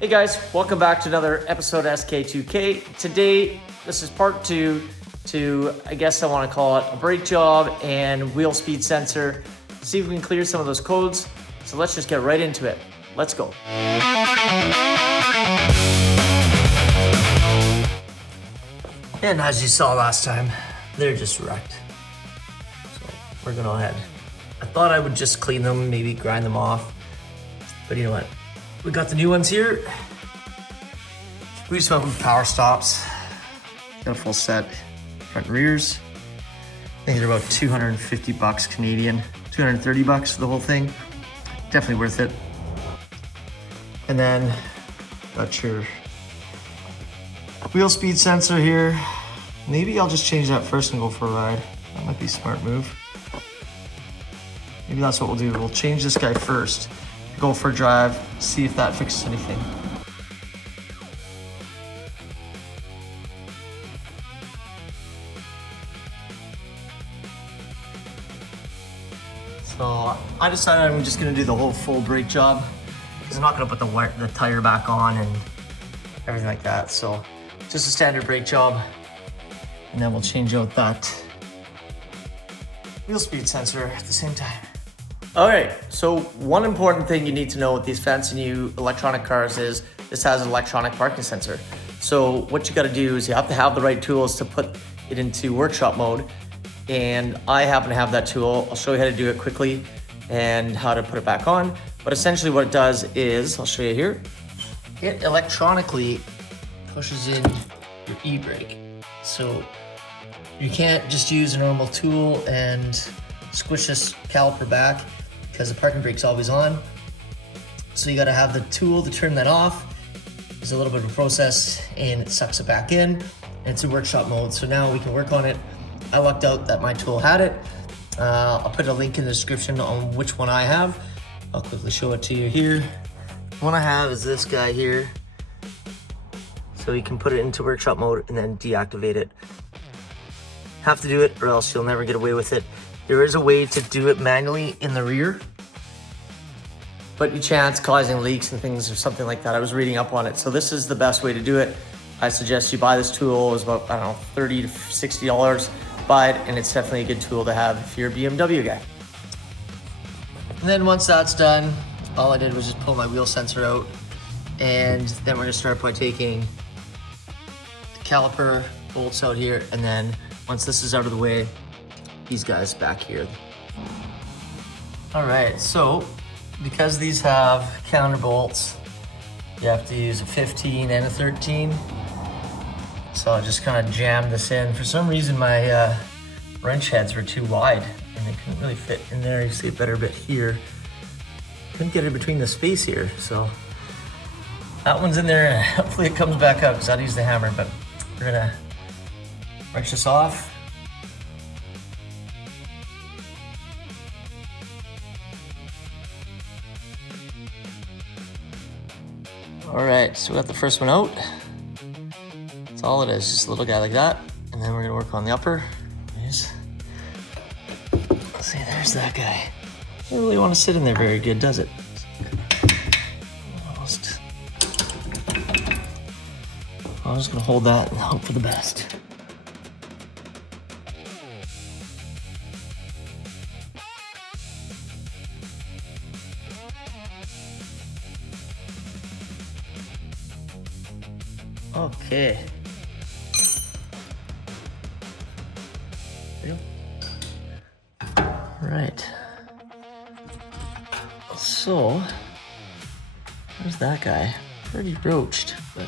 Hey guys, welcome back to another episode of SK2K. Today, this is part two to, I guess I want to call it a brake job and wheel speed sensor. See if we can clear some of those codes. So let's just get right into it. Let's go. And as you saw last time, they're just wrecked. So we're gonna go ahead. I thought I would just clean them, maybe grind them off. But you know what? We got the new ones here. We just went with power stops. Got a full set, front and rears. I think they're about 250 bucks Canadian, 230 bucks for the whole thing. Definitely worth it. And then got your wheel speed sensor here. Maybe I'll just change that first and go for a ride. That might be a smart move. Maybe that's what we'll do. We'll change this guy first, go for a drive, see if that fixes anything. So I decided I'm just gonna do the whole full brake job because I'm not gonna put the tire back on and everything like that. So just a standard brake job. And then we'll change out that wheel speed sensor at the same time. All right, so one important thing you need to know with these fancy new electronic cars is this has an electronic parking sensor. So what you gotta do is you have to have the right tools to put it into workshop mode. And I happen to have that tool. I'll show you how to do it quickly and how to put it back on. But essentially what it does is, I'll show you here, it electronically pushes in your e-brake. So you can't just use a normal tool and squish this caliper back because the parking brake's always on. So you gotta have the tool to turn that off. There's a little bit of a process and it sucks it back in and it's in workshop mode. So now we can work on it. I lucked out that my tool had it. I'll put a link in the description on which one I have. I'll quickly show it to you here. The one I have is this guy here. So you can put it into workshop mode and then deactivate it. Have to do it or else you'll never get away with it. There is a way to do it manually in the rear, but you chance causing leaks and things or something like that. I was reading up on it. So this is the best way to do it. I suggest you buy this tool. It's about, I don't know, $30 to $60. Buy it, and it's definitely a good tool to have if you're a BMW guy. And then once that's done, all I did was just pull my wheel sensor out, and then we're gonna start by taking the caliper bolts out here, and then once this is out of the way, these guys back here. All right, so because these have counter bolts, you have to use a 15 and a 13. So I just kind of jammed this in. For some reason, my wrench heads were too wide and they couldn't really fit in there. You see a better bit here. Couldn't get it between the space here. So that one's in there and hopefully it comes back up because I'd use the hammer, but we're gonna wrench this off. All right, so we got the first one out. That's all it is, just a little guy like that. And then we're gonna work on the upper. See, there's that guy. Doesn't really want to sit in there very good, does it? Almost. I'm just gonna hold that and hope for the best. Okay. Right. So, there's that guy. Pretty roached, but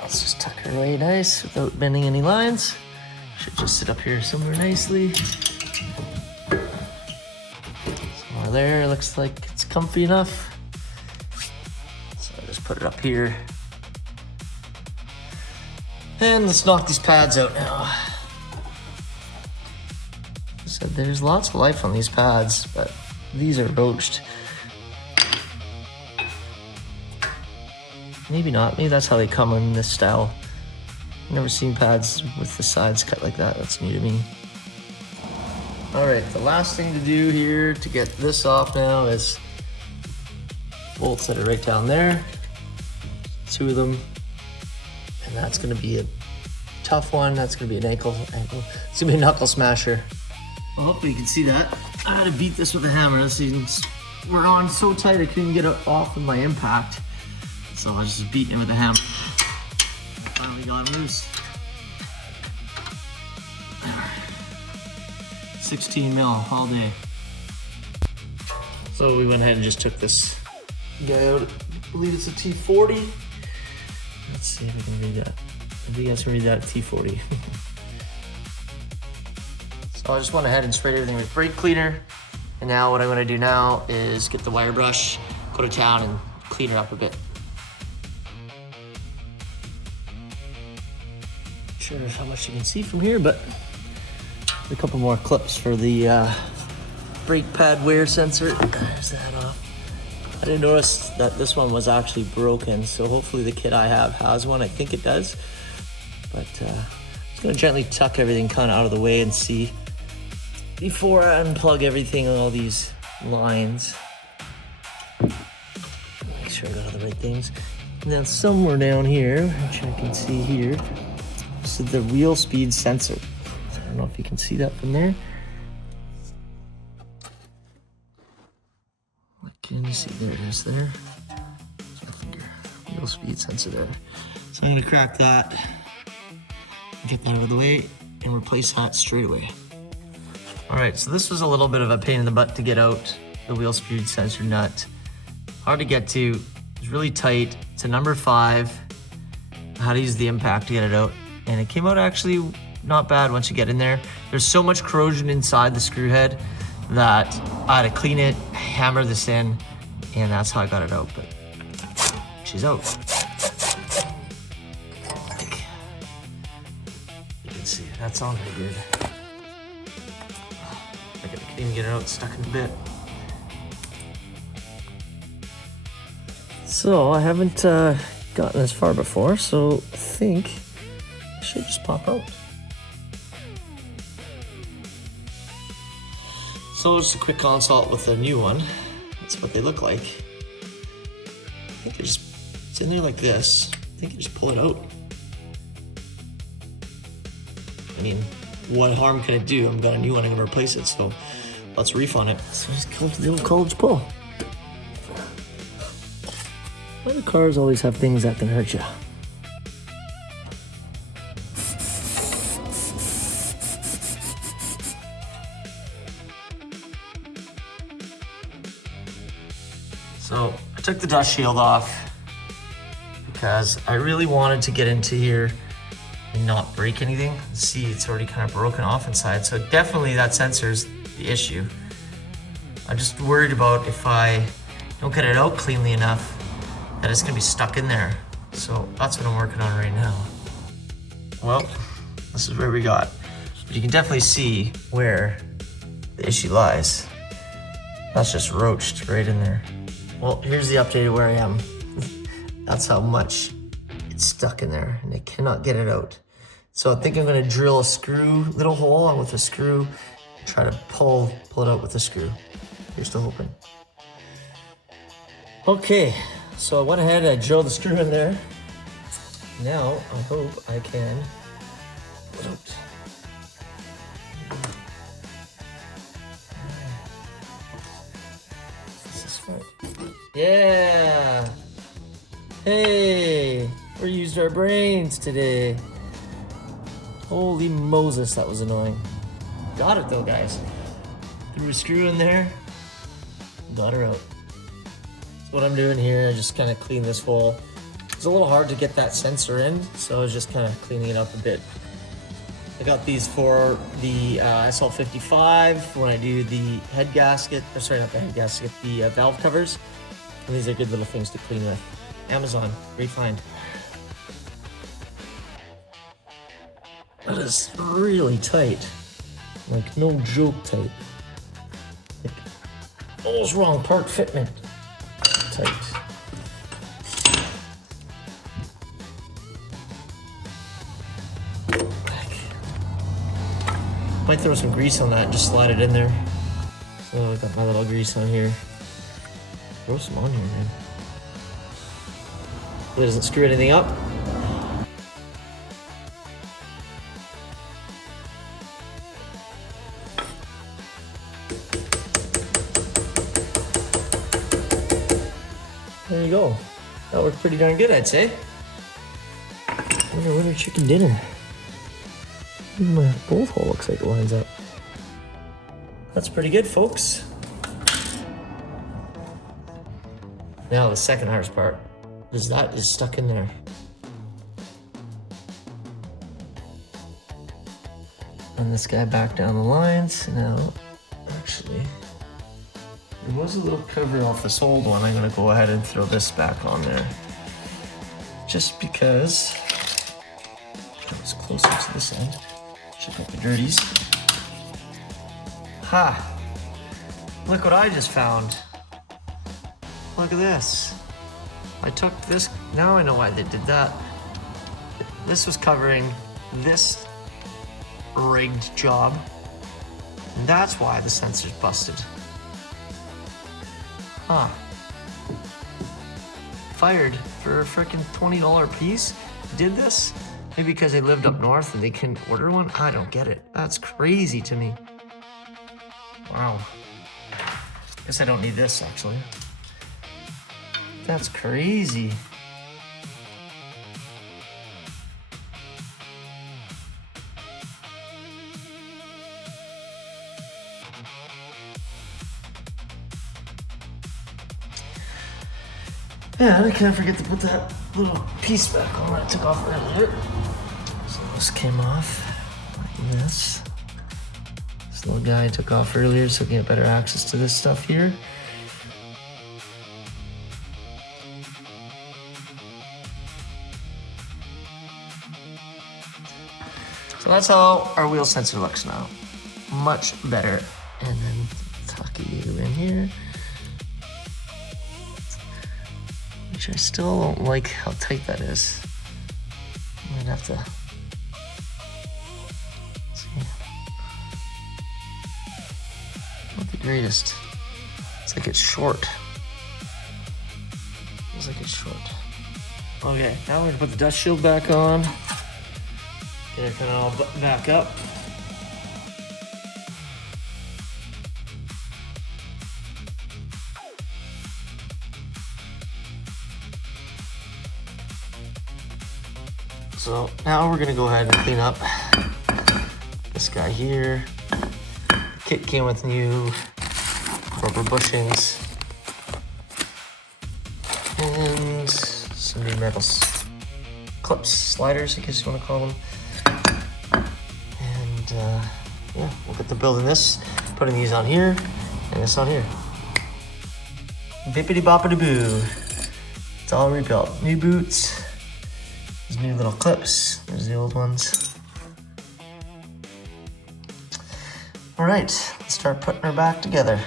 let's just tuck her away nice without bending any lines. Should just sit up here somewhere nicely. Somewhere there, looks like it's comfy enough. So I'll just put it up here. And let's knock these pads out now. So there's lots of life on these pads, but these are roached. Maybe not, maybe that's how they come in this style. I've never seen pads with the sides cut like that, that's new to me. All right, the last thing to do here to get this off now is bolts that are right down there. 2 of them. And that's gonna be a tough one. That's gonna be an ankle. It's gonna be a knuckle smasher. Well, hopefully you can see that. I had to beat this with a hammer. This is, we're on so tight I couldn't get it off with my impact. So I was just beating it with a hammer. Finally got him loose. 16 mil all day. So we went ahead and just took this guy out. I believe it's a T40. Let's see if we can read that. If you guys can read that, T40. So I just went ahead and sprayed everything with brake cleaner. And now what I'm gonna do now is get the wire brush, go to town and clean it up a bit. Not sure how much you can see from here, but a couple more clips for the brake pad wear sensor. There's that off. I didn't notice that this one was actually broken, so hopefully the kit I have has one. I think it does. But I'm just gonna gently tuck everything kind of out of the way and see before I unplug everything on all these lines. Make sure I got all the right things. And then somewhere down here, which I can see here, this is the wheel speed sensor. I don't know if you can see that from there. What can you see? There it is there. There's my finger. Wheel speed sensor there. So I'm gonna crack that, get that out of the way, and replace that straight away. All right, so this was a little bit of a pain in the butt to get out, the wheel speed sensor nut. Hard to get to, it's really tight. It's a number 5. I had to use the impact to get it out, and it came out actually not bad once you get in there. There's so much corrosion inside the screw head that I had to clean it, hammer this in, and that's how I got it out, but she's out. You can see, that's on pretty good. I can't even get it out, it's stuck in a bit. So I haven't gotten this far before, so I think it should just pop out. So just a quick consult with the new one. That's what they look like. I think it's in there like this. I think you just pull it out. I mean, what harm can it do? I've got a new one, I'm gonna replace it, so let's reef on it. So just go to the old college pull. Why do cars always have things that can hurt you? So I took the dust shield off because I really wanted to get into here and not break anything. See, it's already kind of broken off inside. So definitely that sensor's the issue. I'm just worried about if I don't get it out cleanly enough that it's gonna be stuck in there. So that's what I'm working on right now. Well, this is where we got. But you can definitely see where the issue lies. That's just roached right in there. Well, here's the update of where I am. That's how much it's stuck in there and I cannot get it out. So I think I'm gonna drill a screw, little hole with a screw, and try to pull it out with a screw. Here's to hoping. Okay, so I went ahead and I drilled the screw in there. Now I hope I can pull it out. Yeah! Hey! We used our brains today. Holy Moses, that was annoying. Got it though, guys. Threw a screw in there, got her out. So what I'm doing here is just kind of clean this hole. It's a little hard to get that sensor in, so I was just kind of cleaning it up a bit. I got these for the SL55 when I do the head gasket, or sorry, not the head gasket, the valve covers. And these are good little things to clean with. Amazon, great find. That is really tight. Like no joke tight. Like, almost wrong part fitment. Tight. Might throw some grease on that and just slide it in there. So I got my little grease on here. Throw some on here, man. it doesn't screw anything up. There you go. That worked pretty darn good, I'd say. I wonder what our chicken dinner. My bowl hole looks like it lines up. That's pretty good, folks. Now the second hardest part is that is stuck in there. And this guy back down the lines. Now, actually, there was a little cover off this old one. I'm gonna go ahead and throw this back on there. Just because it's closer to this end. Check out the dirties. Ha! Look what I just found. Look at this. I took this, now I know why they did that. This was covering this rigged job. And that's why the sensor's busted. Huh. Fired for a frickin' $20 piece? Did this? Maybe because they lived up north and they couldn't order one? I don't get it. That's crazy to me. Wow. Guess I don't need this, actually. That's crazy. Yeah, and I can't forget to put that little piece back on that I took off earlier. So this came off like this. This little guy I took off earlier so I can get better access to this stuff here. So that's how our wheel sensor looks now. Much better. And then tuck you in here. Which I still don't like how tight that is. I might have to see. Not the greatest. It's like it's short. Feels like it's short. Okay, now we're gonna put the dust shield back on. Get it kind of all buttoned back up. So now we're gonna go ahead and clean up this guy here. The kit came with new rubber bushings and some new metal clips, sliders, I guess you want to call them. And yeah, we'll get to building this, putting these on here and this on here. Bippity boppity boo. It's all rebuilt. New boots. There's new little clips. There's the old ones. All right, let's start putting her back together.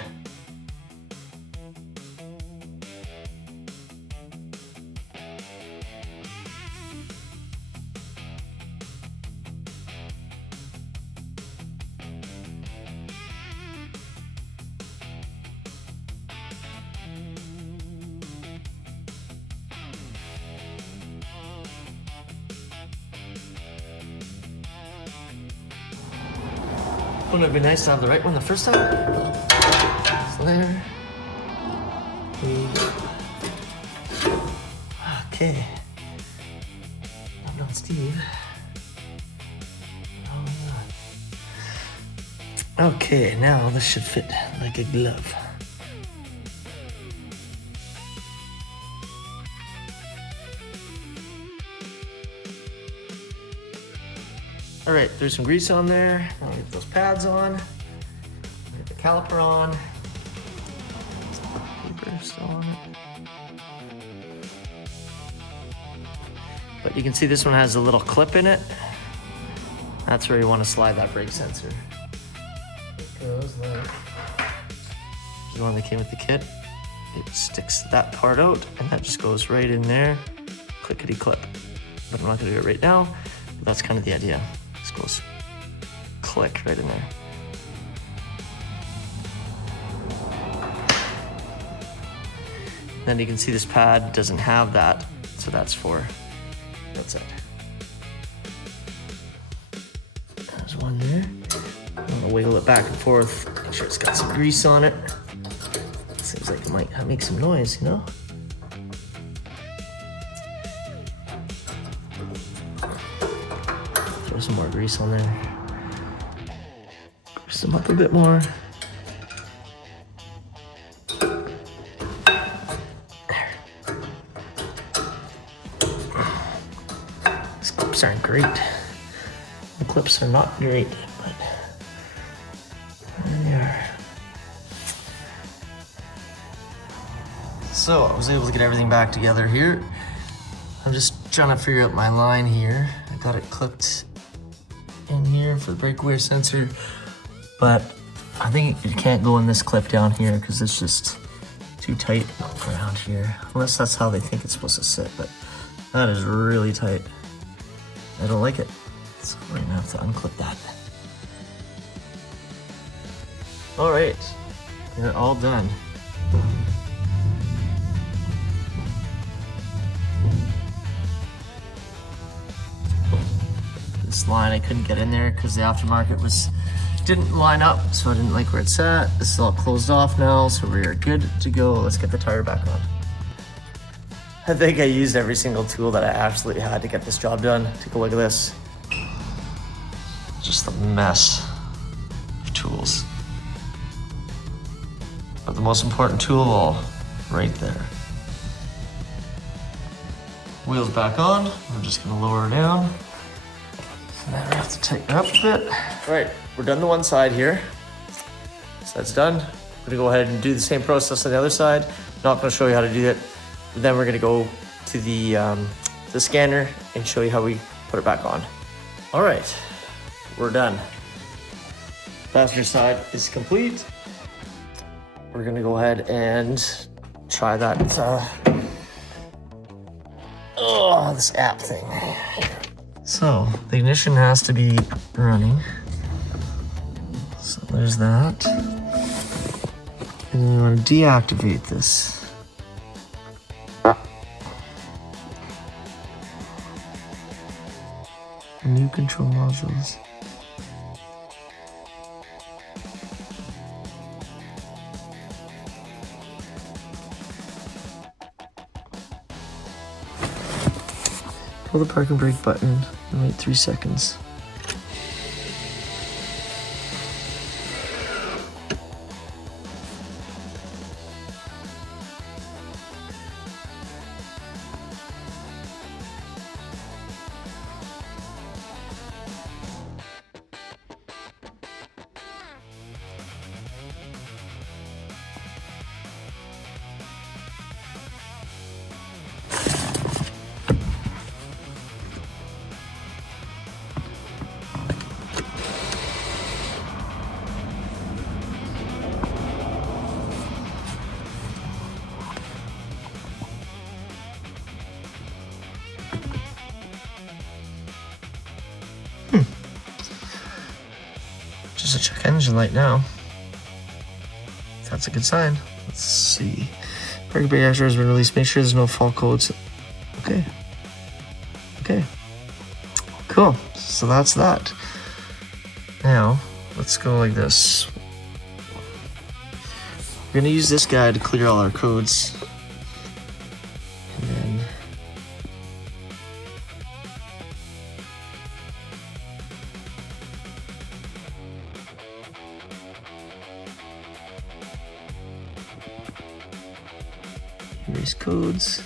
Wouldn't it be nice to have the right one the first time? So there. Okay. I'm not Steve. Okay, now this should fit like a glove. All right, there's some grease on there. I'll get those pads on. Get the caliper on. Paper still on it. But you can see this one has a little clip in it. That's where you want to slide that brake sensor. It goes like the one that came with the kit. It sticks that part out, and that just goes right in there. Clickety clip. But I'm not going to do it right now. But that's kind of the idea. This goes click right in there. Then you can see this pad doesn't have that So that's for, that's it. There's one there. I'm gonna wiggle it back and forth, make sure it's got some grease on it. Seems like it might make some noise, you know? Throw some more grease on there. Grease them up a bit more. These clips aren't great. The clips are not great, but there they are. So I was able to get everything back together here. I'm just trying to figure out my line here. I got it clipped in here for the breakaway sensor, but I think it can't go in this clip down here because it's just too tight around here. Unless that's how they think it's supposed to sit, but that is really tight. I don't like it. So we're gonna have to unclip that. All right, we're all done. This line I couldn't get in there because the aftermarket didn't line up, so I didn't like where it's at. This is all closed off now, so we're good to go. Let's get the tire back on. I think I used every single tool that I absolutely had to get this job done. Take a look at this. Just a mess of tools. But the most important tool of all, right there. Wheels back on. We're just gonna lower her down. And then we have to tighten her up a bit. All right, we're done the one side here. So that's done. We're gonna go ahead and do the same process on the other side. Not gonna show you how to do it. But then we're gonna go to the scanner and show you how we put it back on. All right, we're done. Passenger side is complete. We're gonna go ahead and try that, this app thing. So the ignition has to be running. So there's that. And then we want to deactivate this. New control modules. Hold the park and brake button and wait 3 seconds. Just a check engine light now. That's a good sign. Let's see. Parking brake actuator has been released. Make sure there's no fault codes. Okay. Okay. Cool. So that's that. Now, let's go like this. We're gonna use this guy to clear all our codes. And then erase codes.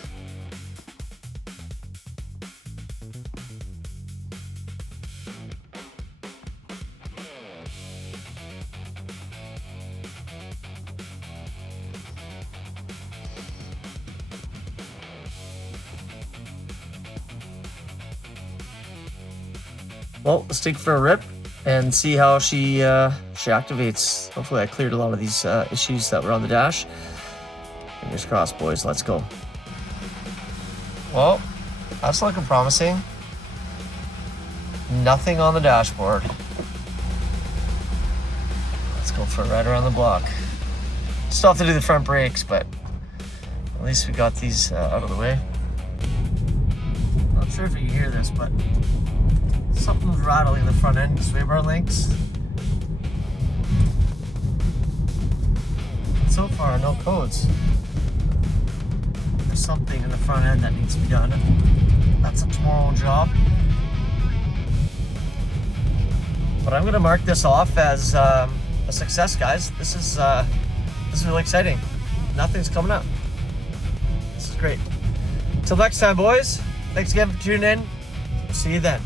Well, let's take it for a rip and see how she activates. Hopefully I cleared a lot of these issues that were on the dash. Fingers crossed, boys. Let's go. Well, that's looking promising. Nothing on the dashboard. Let's go for a ride around the block. Still have to do the front brakes, but at least we got these out of the way. Not sure if you can hear this, but something's rattling the front end sway bar links. So far, no codes. There's something in the front end that needs to be done. That's a tomorrow job. But I'm gonna mark this off as a success, guys. This is really exciting. Nothing's coming up. This is great. Till next time, boys. Thanks again for tuning in. See you then.